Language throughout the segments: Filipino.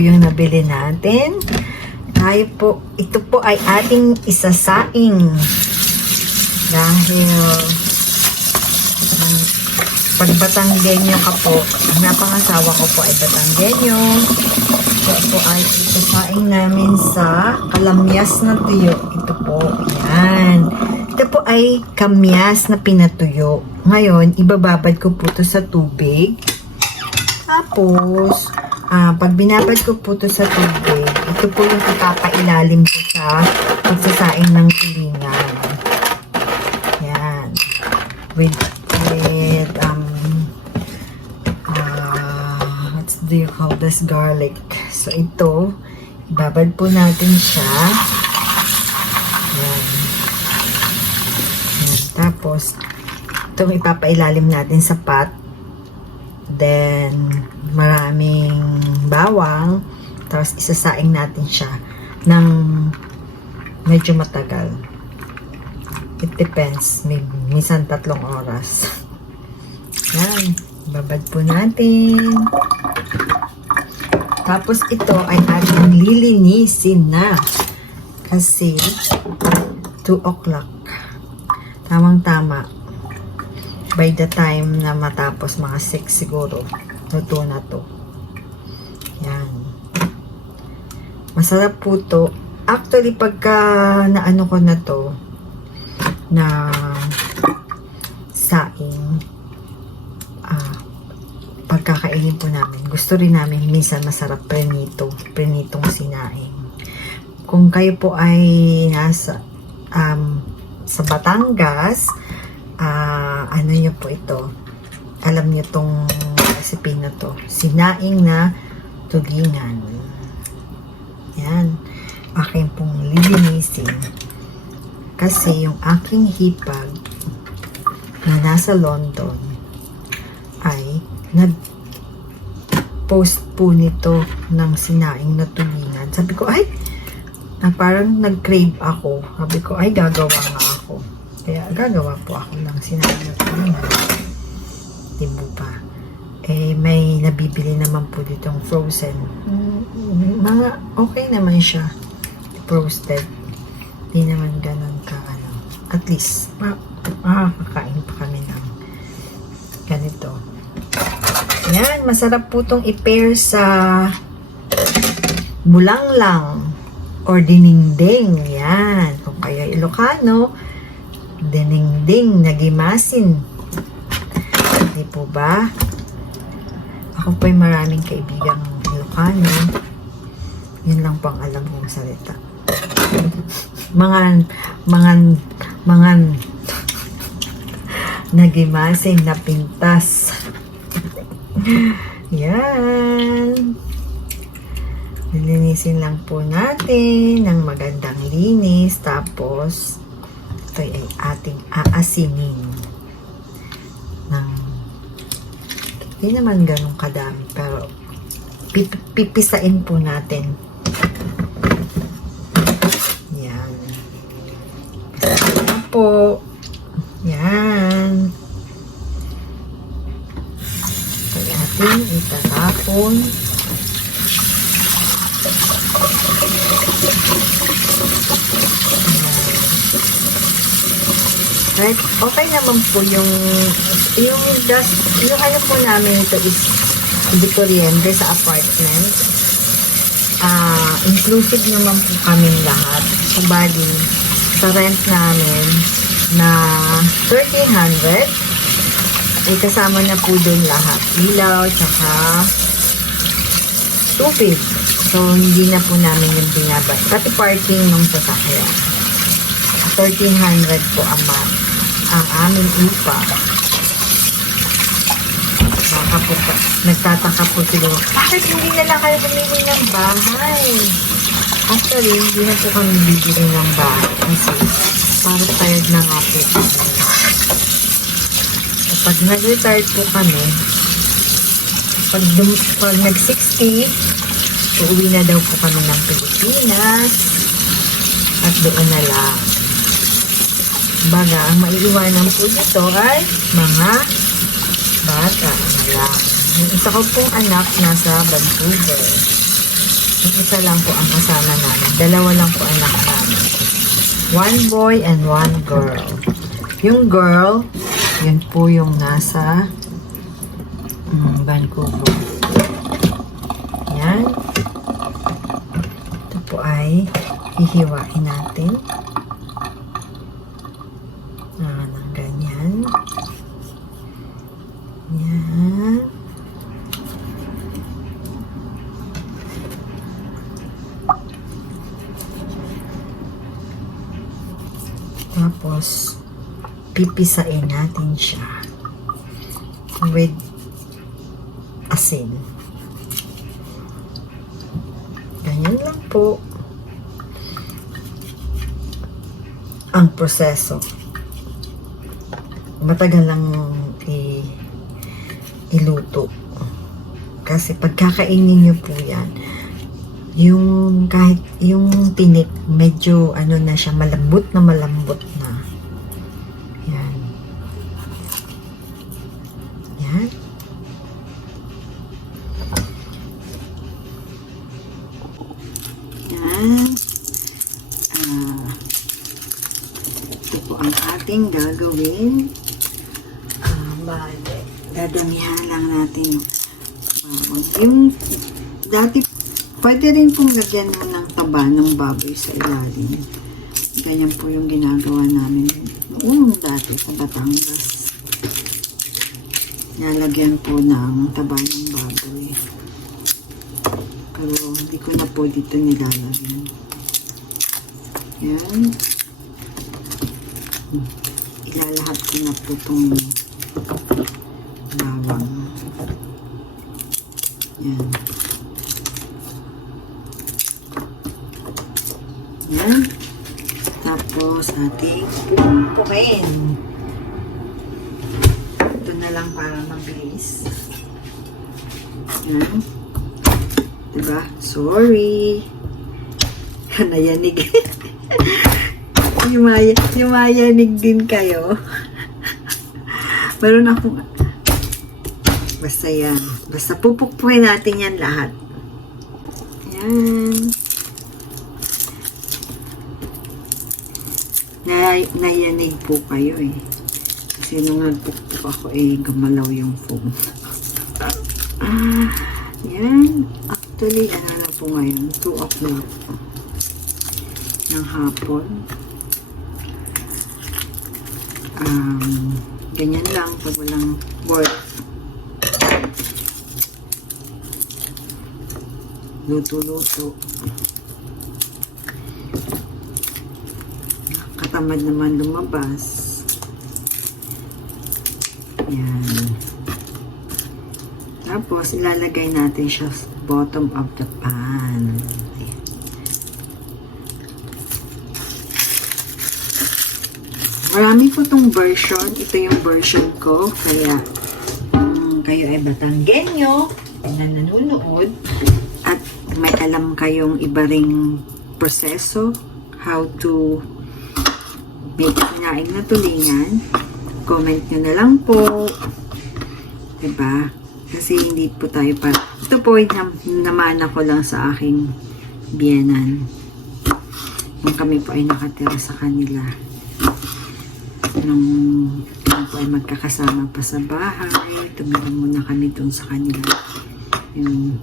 po yung nabili natin. Tayo po, ito po ay ating isasaing. Dahil um, pag Batanggenyo ka po, ang napangasawa ko po ay Batanggenyo. Ito po ay isasaing namin sa kalamyas na tuyo. Ito po, yan. Ito po ay kamyas na pinatuyo. Ngayon, ibababad ko po to sa tubig. Tapos, ah, pag binabad ko po to sa tubig, ito po yung ipapailalim ko sa pagsasaing ng tulingan. Yan. With, with, um, ah, what do you call this? Garlic. So, ito, ibabad po natin siya. Yan. Yan. Tapos, itong ipapailalim natin sa pot. Then, maraming bawang. Tapos, isasaing natin siya ng medyo matagal. It depends. May, minsan tatlong oras. Yan. Babad po natin. Tapos, ito ay ating lilinisin na. Kasi, 2 o'clock. Tamang-tama by the time na matapos mga 6 siguro luto na to yan masarap po to. Actually pagka naano ko na to na saing ah, pagkakainin po namin gusto rin namin minsan masarap prenito prenitong sinaing. Kung kayo po ay nasa um, sa Batangas ah ano nyo po ito? Alam nyo tong recipe na to. Sinaing na tulingan akin pong lilinisin kasi yung aking hipag na nasa London ay nag post po nito ng sinaing na tulingan sabi ko ay na parang nag-crave ako sabi ko ay gagawa nga ako kaya gagawa po ako ng sinabi na tulingan. Di po ba? Eh, may nabibili naman po ditong frozen. Mm, Mga okay naman siya. Roasted. Di naman ganun ka ano. At least, ma makakakain pa kami ng ganito. Yan, masarap po itong i-pair sa bulanglang or dininding. Yan. Kung kayo ay Ilocano, dininding, nagimasin. Hindi po ba? Ako po'y maraming kaibigang Ilocano. Yun lang po ang alam kong salita. Mga, mga, mga, nagimasin na pintas. Yan. Lilinisin lang po natin ng magandang linis. Tapos, ito ay ating aasinin ng hindi naman ganun kadami pero pip- pipisain po natin yan Pisain na po yan ito ay ating itatapon Right? Okay naman po yung yung dust, yung ano po namin ito is kuryente sa apartment. Ah, inclusive naman po kami lahat. So, bali, sa rent namin na 1,300 ay kasama na po doon lahat. Ilaw, tsaka tubig. So, hindi na po namin yung binabay. Pati parking ng sasakyan. 1,300 po ang month ang aming upa. Baka po, nagtataka po siguro, bakit hindi na lang kayo bumili ng bahay? Actually, hindi na po kami bibili ng bahay kasi para tired na nga po kami. Kapag nag-retire po kami, pag, pag nag-60, uuwi na daw po kami ng Pilipinas at doon na lang. Baga, ang maiiwanan po dito ay mga bata na lang. Yung isa ko pong anak nasa Vancouver. Yung isa lang po ang kasama namin. Dalawa lang po anak namin. One boy and one girl. Yung girl, yun po yung nasa mm, Vancouver. Yan. Ito po ay hihiwain natin. Ah, ng ganyan. Yan. Tapos, pipisain natin siya with asin. Ganyan lang po ang proseso. Matagal lang i iluto. Kasi pagkakainin niyo po yan, yung kahit yung tinik, medyo ano na siya, malambot na malambot Ah, ito ang ating gagawin. Ah, bale. Dadamihan lang natin yung bawang. Yung dati, pwede rin pong lagyan mo ng taba ng baboy sa ilalim. Ganyan po yung ginagawa namin. Noong dati sa Batangas. Nalagyan po ng taba ng baboy. Hindi ko na po dito nilalagyan. Yan. Ilalahat ko na po itong bawang. Yan. Yan. Tapos ating pupukin. Ito na lang para mabilis. Yan. Diba? Sorry. Nayanig. Yumaya, yumayanig din kayo. Meron akong Basta yan. Basta pupukpukin natin yan lahat. Yan. Na, nayanig po kayo eh. Kasi nung nagpukpuk ako eh, gumalaw yung phone. ah, yan. Actually, ano na po ngayon? 2 o'clock ng hapon. Um, ganyan lang pag walang work. luto-luto. Katamad naman lumabas. Yan. Tapos, ilalagay natin siya bottom of the pan. Marami po tong version. Ito yung version ko. Kaya, kung kayo ay Batanggenyo na nanonood, at may alam kayong iba ring proseso, how to make sinaing na tulingan, comment nyo na lang po. Diba? Kasi hindi po tayo pa... Ito po, nam namana ko lang sa aking biyanan. Nung kami po ay nakatira sa kanila. Nung kami po ay magkakasama pa sa bahay, tumira muna kami doon sa kanila. Yung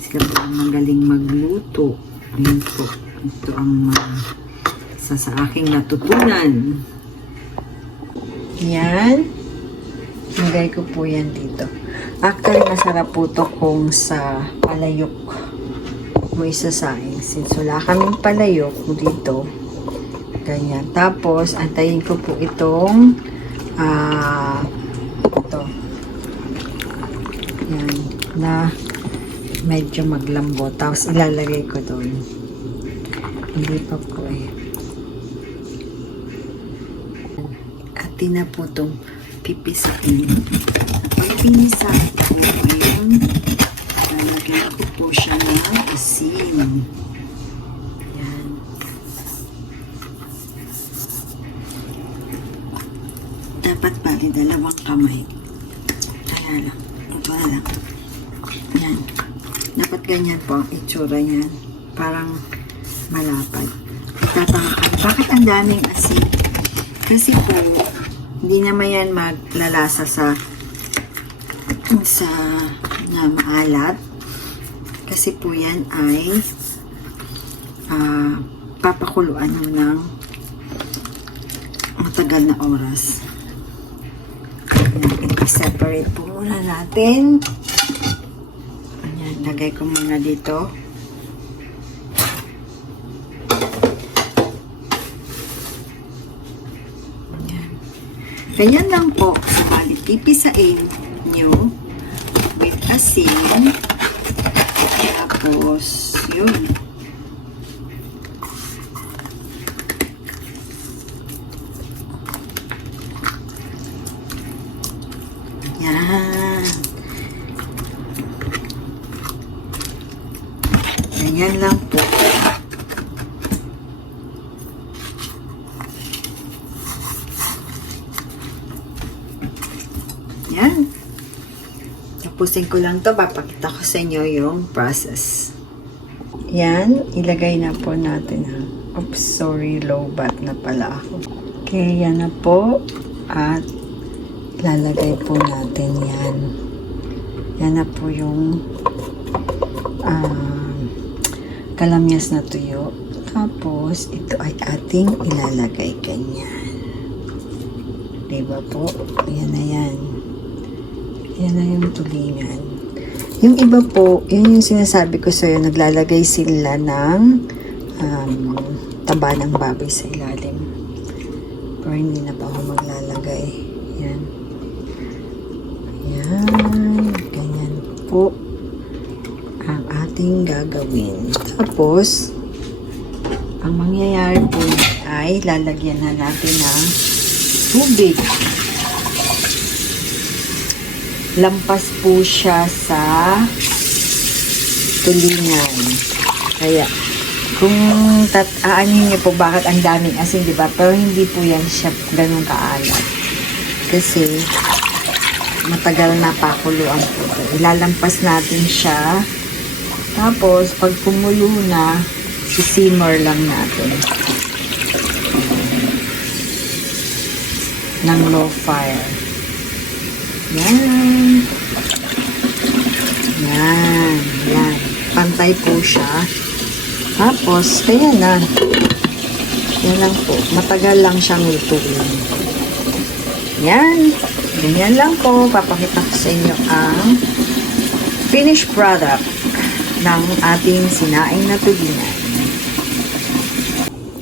sila po ang magaling magluto. Ayun po. Ito ang mga isa sa aking natutunan. Yan. Lagay ko po yan dito. Actually, masarap po to kung sa palayok mo isasaing. Since wala kaming palayok dito. Ganyan. Tapos, antayin ko po itong ah ito. Yan. Na medyo maglambot. Tapos ilalagay ko doon. Hindi pa po eh. At na po itong pipisain. Ko, ayun, lalagyan ko po siya ng asin. Dapat bali dalawang kamay. Kaya lang. Na lang. Yan. Dapat Ganyan po ang itsura niyan. Parang malapad. Tatanga kayo, bakit ang daming asin? Kasi po, hindi naman yan maglalasa sa sa na maalat. Kasi po yan ay ah, papakuluan nyo ng matagal na oras. I-separate po muna natin. Ayan, lagay ko muna dito. Ayan. Ganyan lang po. Bali, pipisain nyo asin. Tapos, yun. Yan. Ganyan lang po. Yan. Tapusin ko lang to. Papakita ko sa inyo yung process. Yan. Ilagay na po natin. ha. Oops, sorry. Low bat na pala ako. Okay, yan na po. At lalagay po natin yan. Yan na po yung ah, kalamyas na tuyo. Tapos, ito ay ating ilalagay ganyan. Diba po? Yan na yan. Yan na yung tulingan. Yung iba po, yun yung sinasabi ko sa'yo, naglalagay sila ng um, taba ng baboy sa ilalim. Pero hindi na pa ako maglalagay. Yan. Yan. Ganyan po ang ating gagawin. Tapos, ang mangyayari po ay lalagyan na natin ng tubig. Lampas po siya sa tulingan. Kaya, kung tat aanin niyo po bakit ang daming asin, di ba? Pero hindi po yan siya ganun kaalat. Kasi, matagal na pakuluan po ito. Ilalampas natin siya. Tapos, pag kumulo na, sisimmer lang natin. Ng low fire. Yan. Yan. Yan. Pantay po siya. Tapos, kaya na. Yan lang po. Matagal lang siyang lutuin. Yan. Ganyan lang po. Papakita ko sa inyo ang finished product ng ating sinaing na tulingan.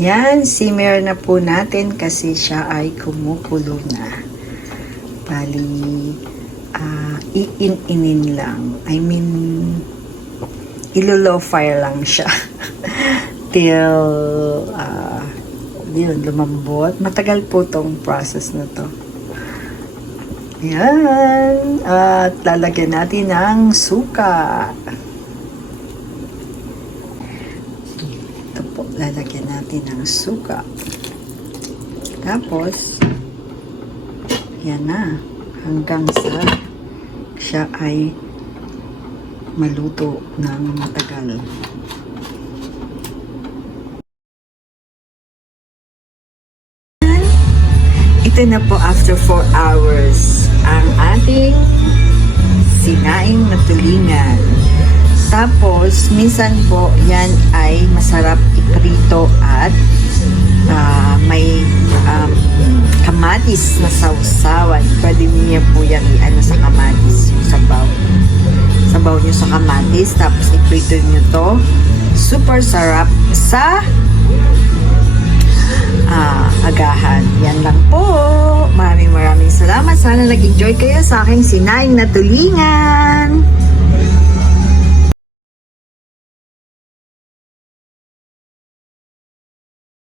Yan, simmer na po natin kasi siya ay kumukulo na. Bali, ah, iin-inin lang. I mean, ilo-low fire lang siya. Till, ah, yun, lumambot. Matagal po tong process na to. Yan. At lalagyan natin ng suka. Ito po, lalagyan natin ng suka. Tapos, yan na. Hanggang sa siya ay maluto ng matagal. Ito na po after 4 hours ang ating sinaing na tulingan. Tapos, minsan po yan ay masarap iprito at ah, may um, kamatis na sausawan. Pwede niyo po yan i-ano sa kamatis, yung sabaw. Sabaw niyo sa kamatis, tapos iprito niyo to. Super sarap sa ah, agahan. Yan lang po. Maraming maraming salamat. Sana nag-enjoy kayo sa aking sinaing na tulingan.